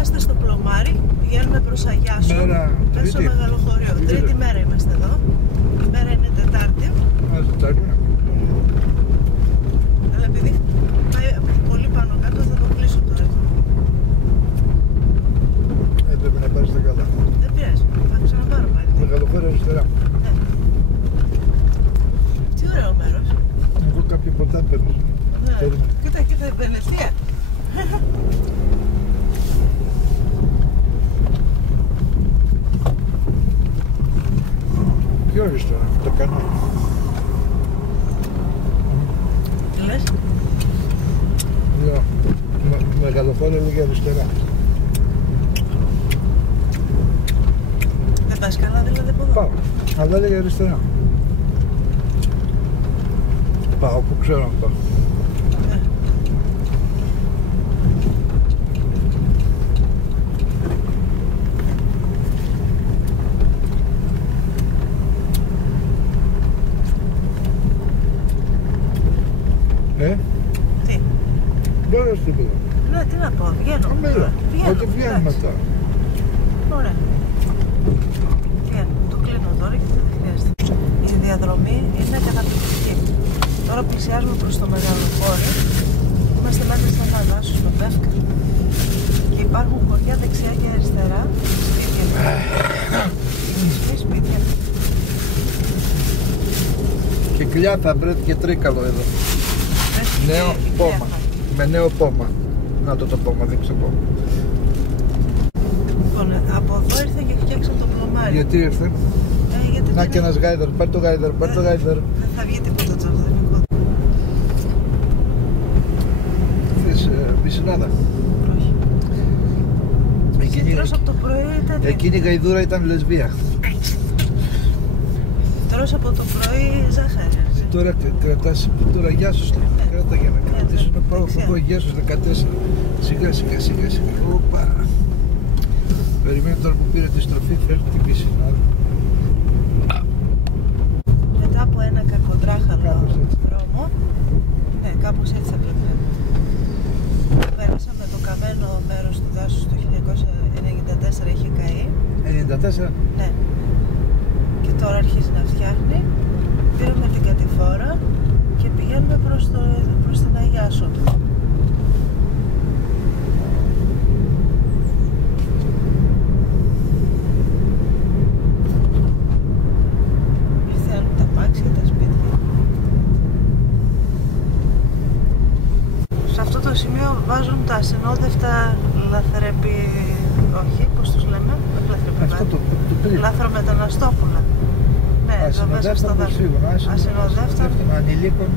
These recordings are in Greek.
Είμαστε στο Πλωμάρι, πηγαίνουμε προς Αγιάσο, μέσω Μεγαλοχωριό. Τρίτη μέρα είμαστε εδώ. Η μέρα είναι Τετάρτη. Αλλά επειδή πάει πολύ πάνω κάτω θα το κλείσω τώρα. Έπρεπε να πάρεις τα καλά. Δεν πειράζει, θα ξαναπάρω πάλι. Μεγαλοχώριο αριστερά. Ναι. Τι ωραίο μέρος. Εγώ κάποια ποτά παίρνω. Ναι. Κοίτα, επενδυτία. Ποιο αριστερά, το κανάλι. Τι λες? Μεγαλοχώριο λέγει αριστερά. Δεν πας καλά δηλαδή από εδώ? Πάω, αλλά λέγει αριστερά. Πάω που ξέρω να πάω. Τι? Δεν είναι τίποτα. Ναι, τι να πω, βγαίνω. Όχι, βγαίνουμε τώρα. Ωραία. Βγαίνω, το κλείνω τώρα και δεν χρειάζεται. Η διαδρομή είναι καταπληκτική. Τώρα πλησιάζουμε προς το Μεγαλοχώριο. Είμαστε μέσα στον Αγιάσο, στο Πεύκα. Και υπάρχουν χωριά δεξιά και αριστερά. Σπίτια. Και κλιάτα βρέθηκε τρίκαλο εδώ. Νέο πόμα. Με νέο πόμα. Να το πόμα, δείξω πόμα. Λοιπόν, από εδώ ήρθε και φτιάξαν το Πλωμάρι. Γιατί ήρθε? Γιατί να και ένας γάιδερ, πάρ' το γάιδερ, πάρ' το γάιδερ. Δεν θα βγει τίποτα το δικό. Θες πισινάδα? Όχι. Εκείνη από το πρωί ήταν... Εκείνη η γαϊδούρα ήταν λεσβία. Τρως από το πρωί ζάχαρη. Τώρα κρατάς, τώρα γεια σου λέει. Κράτα για να κρατήσω να πάω, θα πω γεια σου 14. Σιγά. Οπα. Περιμένω τώρα που πήρε τη στροφή, φέρνει την πισινάδα. Μετά από ένα κακοντράχαλο δρόμο, ναι, κάπως έτσι θα πρέπει. Πέρασαμε το καμένο μέρος του δάσους το 1994, είχε καεί. 94? Ναι. Και τώρα αρχίζει να φτιάχνει. Πήραμε την κατηφόρα και πηγαίνουμε προς την Αγιάσο. Ήρθαν τα μάξια, τα σπίτια. Σε αυτό το σημείο βάζουν τα ασυνόδευτα όχι, πώς τους λέμε, λαθρομεταναστόπουλα. Ναι, εδώ μέσα στο δάσος. Ασυνοδεύτων ανηλίκων.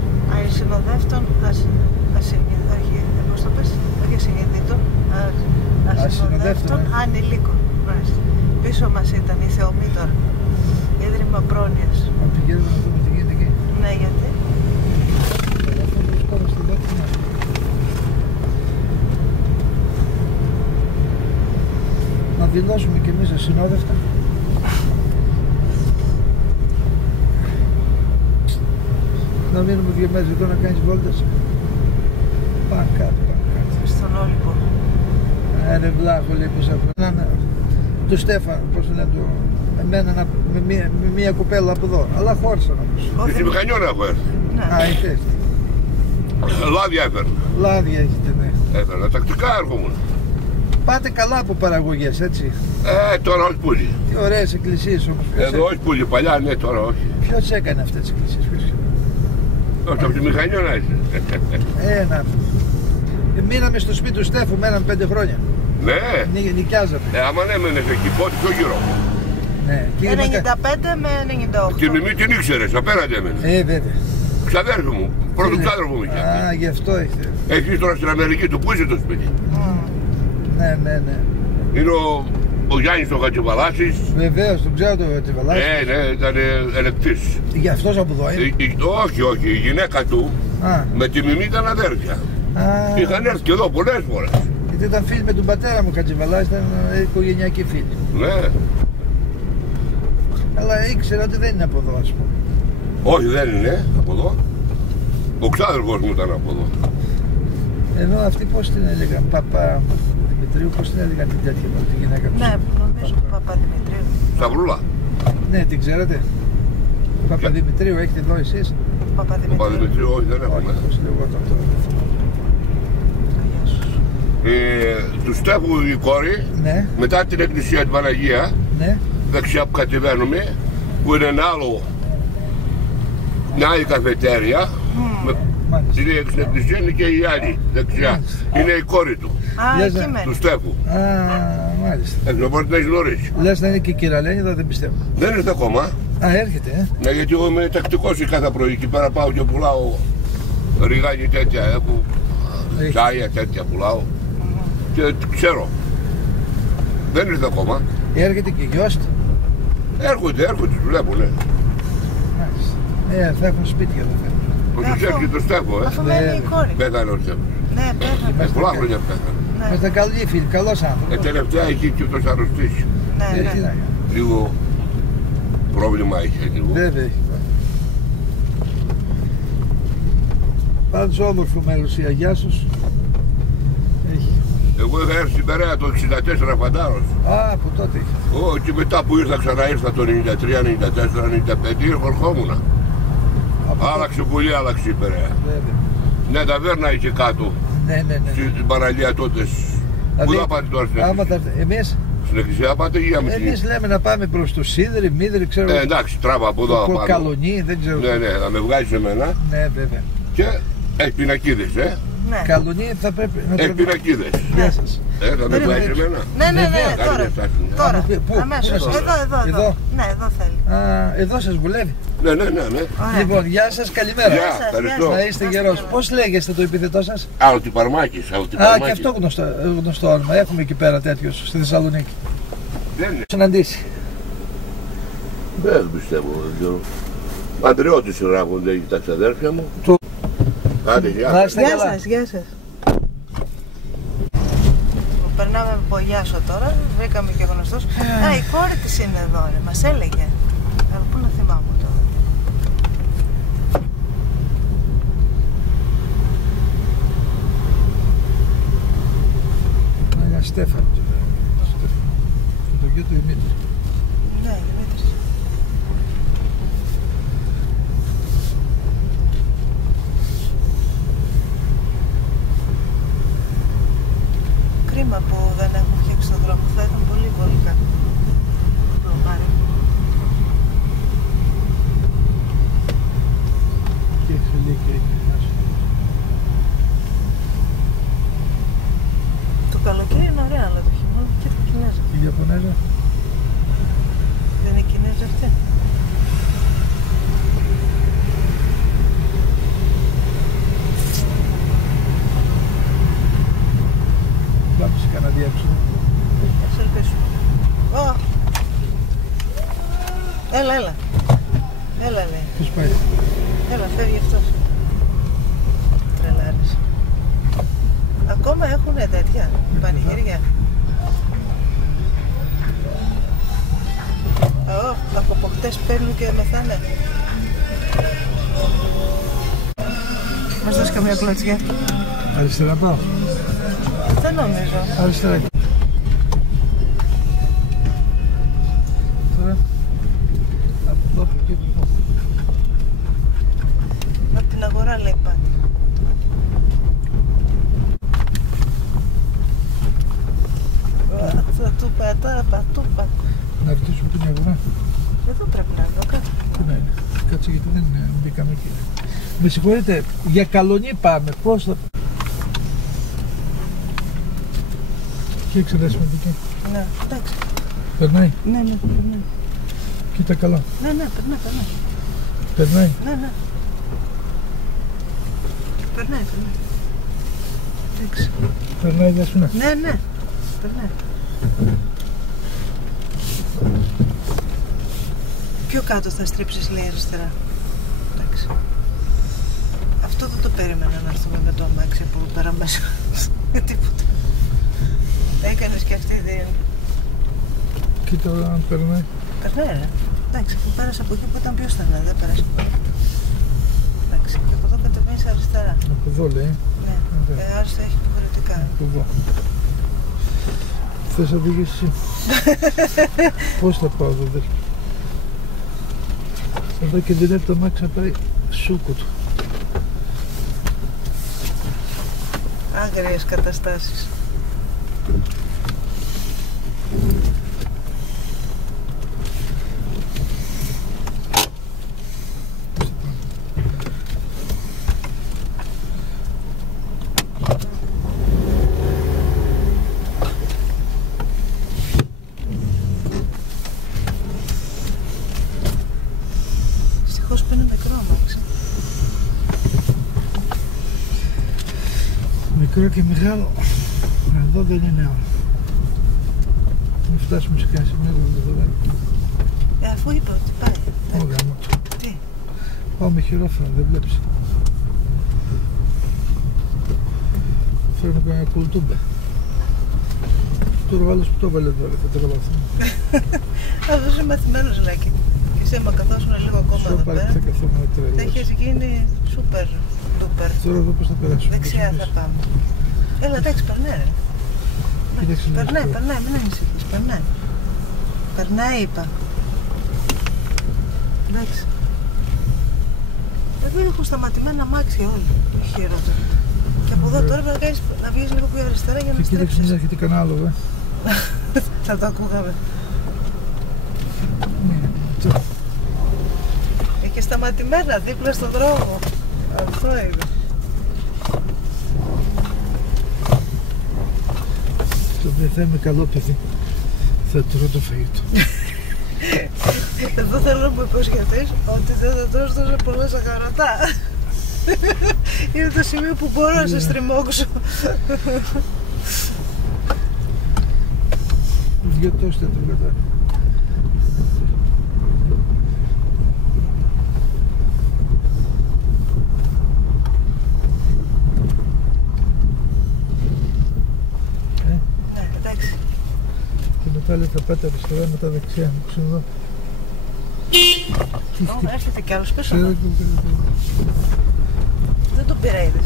Ασυνοδεύτων ανηλίκων. Πίσω μας ήταν η Θεομήτωρα, Ίδρυμα Πρόνοιας. Αν πηγαίνουμε να δούμε τι γίνεται εκεί. Ναι, γιατί? Να δηλώσουμε κι εμείς ασυνόδευτα. Να μείνουμε και μέσα εδώ να κάνεις βόλτες. Πάνε κάτω. Στον Όλυμπο. Ρε βλάχο λέει πως αφήνανε του Στέφαν, πώς λένε του, εμένα με μία κοπέλα από εδώ, αλλά χώρισαν όμως. Στη Μηχανιώνα έχω έρθει. Α, ήρθες. Λάδια έφερνα. Λάδια έχετε, ναι. Έφερνα, τακτικά έρχομουν. Πάτε καλά από παραγωγές, έτσι. Τώρα όχι πολύ. Τι ωραίες εκκλησίες όμως. Εδώ όχι πολύ, παλιά ναι, τώρα όχι. Ποιος έκανε αυτές τις εκκλησίες, ποιος? Όχι, από τη Μηχανιώνα είσαι. Μείναμε στο σπίτι του Στέφου, μέναμε 5 χρόνια. Ναι. Νοικιάζαμε. Άμα ναι, μένες εκεί, πότε πιο γύρω. Ναι. 95 με 98. Την Μιμή την ήξερες, απέναντι έμενε. Βέβαια. Ξαδέρφη μου, πρώτο ξάδερφο μου είχε. Α, γι' αυτό έχετε. Έχεις τώρα στην Αμερική του, πού είσαι το σπίτι? Ναι. Είναι ο Γιάννης ο Χατζηβαλάσης. Βεβαίως, τον ξέρω τον Χατζηβαλάση. Ναι, ήταν ελεκτής. Για αυτός από εδώ είναι? Όχι, η γυναίκα του με τη Μιμή ήταν αδέρφια. Είχαν έρθει και εδώ πολλές φορές. Γιατί ήταν φίλοι με τον πατέρα μου, Χατζηβαλάση, ήταν οικογενειακοί φίλοι. Ναι. Αλλά ήξερα ότι δεν είναι από εδώ, ας πούμε. Όχι, δεν είναι από εδώ. Ο ξάδερφος μου ήταν από εδώ. Ενώ αυτοί πώς την έλεγαν, Παπα... Παπαδημητρίου, πώς την έλεγαν την τέτοια τη γυναίκα του? Ναι, νομίζω Παπαδημητρίου. Σταυρούλα. Ναι, την ξέρετε? Παπαδημητρίου, έχετε εδώ εσείς? Παπαδημητρίου, όχι, δεν έχουμε. Πώς λεγόταν τώρα? Του Στέφου η κόρη, Ναι. μετά την εκκλησία την Παναγία, Ναι. δεξιά που κατεβαίνουμε, που είναι ένα άλλο, μια άλλη καφετέρια. Είναι στην εκκλησία, είναι και η άλλη δεξιά. Είναι η κόρη του. Α, εκεί μένει. Του Στέφου. Α, μάλιστα. Μπορεί να έχει γνωρίσει. Λες να είναι και η Κυραλένιδα, δεν πιστεύω. Δεν ήρθε ακόμα. Α, έρχεται, Ναι, γιατί εγώ είμαι τακτικός κάθε πρωί. Εκεί πέρα πάω και πουλάω ριγάνι τέτοια. Τσάια τέτοια πουλάω. Και ξέρω. Δεν ήρθε ακόμα. Έρχεται και η γιος του. Έρχονται, τους βλέπω, ναι. Μάλιστα. Θα έχουν σπίτια εδώ πέρα. Ότι τους έρχεται το Στέφο, Αφού μένει η κόρη. Πέθανε ο Στέφος. Ναι, πέθανε. Πολλά χρόνια πέθανε. Είμαστε καλοί φίλοι, καλός άνθρωπος. Τελευταία είχε και ούτως αρρωστήσει. Ναι, Τι να ναι. κάνω. Λίγο πρόβλημα είχε λίγο. Βέβαια έχει. Πάντως όμορφο μέρος η Αγιά σας. Έχει. Εγώ είχα έρθει στην Περαία το 64 φαντάρος. Α, από τότε είχε. Και μετά που ήρθα ξαναήρθα το 93, 94, 95 ερχόμουν. Άλλαξε πολύ, άλλαξε η Περαία. Βέβαια. Ναι, ταβέρνα είχε κάτω. Ναι. Στην παραλία τότε. Πού θα πάτε τώρα στην εκκλησία? Εμείς, Στην εκκλησία πάτε ή αμυντή? εμείς λέμε να πάμε προς το Σίδρι, Μίδρι, ξέρω. Εντάξει, τράβα από εδώ απάνω. Καλονί, δεν ξέρω. Ναι, θα με βγάζει εμένα. Ναι, βέβαια. Και έχει πινακίδες, Ναι. Καλονί θα πρέπει να Έχει το... πινακίδες. Γεια σας. Θα με βγάζει εμένα. Ναι, Κάνε τώρα. στάση. Τώρα, Πού? αμέσως. Πού σας? Εδώ. Εδώ. Ναι, εδώ θέλει. Α, εδώ σας βουλεύει. Ναι. Ωραία. Λοιπόν, γεια σας, καλημέρα. Γεια, σας, ευχαριστώ. Να είστε γερός. Πώς λέγεστε το επίθετό σας? Αλτιπαρμάκης. Α, και αυτό γνωστό όνομα. Έχουμε εκεί πέρα τέτοιος στη Θεσσαλονίκη. Δεν είναι. Συναντήσει. Δεν πιστεύω, δεν ξέρω. Πατριώτες γράφονται τα ξαδέρφια μου. Άντε, Να γεια. είστε καλά. Γεια σας. Περνάμε από Πογιάσο τώρα, βρήκαμε και γνωστός. Α, η κόρη της είναι εδώ, μας έλεγε. Αλλά πού να θυμάμαι τώρα. Αγία Στέφανο. Το γιο του Δημήτρη. Ναι, Δημήτρης. Κρίμα που δεν έχουν φτιάξει τον δρόμο, θα ήταν πολύ βολικά. Και εξελίγει και Το καλοκαίρι είναι ωραία, αλλά το χειμώνα και το Κινέζα. η Ιαπωνέζα. Δεν είναι Κινέζα αυτή. Πάμε σε κανένα διέψο. Ας ελπίσουμε. Ω! Έλα. Έλα λέει. Πώς πάει? Έλα, φεύγει αυτός. Τρελάρης. Ακόμα έχουνε τέτοια πανηγύρια. Από ποχτές παίρνουν και μεθάνε. Μας δώσει καμία πλατσιά. Αριστερά πάω. Δεν νομίζω. Αριστερά. Τώρα. Από εδώ, από εκεί, από εδώ. Από την αγορά λέει πάτε. Πατούπα. Να ρωτήσω πού είναι η αγορά. Εδώ πρέπει να είναι, κάτω. Πού να είναι. Κάτσε γιατί δεν μπήκαμε εκεί. Με συγχωρείτε, για Καλονί πάμε. Πώς θα... Και εξετάσουμε από εκεί. Ναι, εντάξει. Περνάει. Ναι, περνάει. Κοίτα καλά. Ναι, περνάει. Περνάει. Ναι. Περνάει. Εντάξει. Περνάει, για σου να. Ναι. Περνάει. Πιο κάτω θα στρίψεις λέει αριστερά. Εντάξει. Αυτό δεν το περίμενα να έρθουμε με το αμάξι από εδώ πέρα μέσα. Τίποτα. Έκανες και αυτή την... Κοίτα αν περνάει. Περνάει ρε. Εντάξει, αφού πέρασε από εκεί που ήταν πιο στενά, δεν πέρασε. Εντάξει, και από εδώ κατεβαίνεις αριστερά. Από εδώ λέει. Ναι, άρα έχει υποχρεωτικά. Από εδώ. Θες να οδηγήσεις εσύ? Πώς θα πάω εδώ? Εδώ και δεν έρθει το μάξι να πάει σούκο του. Άγριες καταστάσεις. Δυστυχώς που είναι μικρό αμάξι. Μικρό και μεγάλο. Εδώ δεν είναι άλλο. Μην φτάσουμε σε κανένα σημείο εδώ. Αφού είπα ότι πάει. Ω γάμο του. Τι? Πάω με χειρόφρονο, δεν βλέπεις. Φέρνω κανένα κουλτούμπα. Τώρα ο άλλος που το έβαλε εδώ, θα τραβαθούν. Αυτός είναι μαθημένος, Λάκη. Και εσύ άμα καθόσουν λίγο ακόμα εδώ πέρα, θα έχεις γίνει σούπερ ντούπερ. Τώρα εδώ πώς θα περάσουμε? Δεξιά θα πάμε. Έλα, εντάξει, περνάει. Περνάει, μην ανησυχείς, περνάει. Περνάει, είπα. Εντάξει. Εδώ έχουν σταματημένα αμάξια όλοι. Χειρότερα. Και από εδώ τώρα πρέπει να βγεις λίγο πιο αριστερά για να στρέψεις. Κοίταξε, μην έρχεται κανένα άλλο, Θα το ακούγαμε. Και σταματημένα δίπλα στον δρόμο. Αυτό είναι. Δεν θα είμαι καλό παιδί. Θα τρώω το φαγητό. Εδώ θέλω να μου υποσχεθείς ότι δεν θα τρως τόσο πολλά σακαρωτά. Είναι το σημείο που μπορώ να σε στριμώξω. Δυο τόστα το κατά. Ναι, εντάξει. Και μετά λέει θα πάτε αριστερά με τα δεξιά. Ξέρω. Έρχεται κι άλλος πίσω. Δεν τον πήρα, είδες.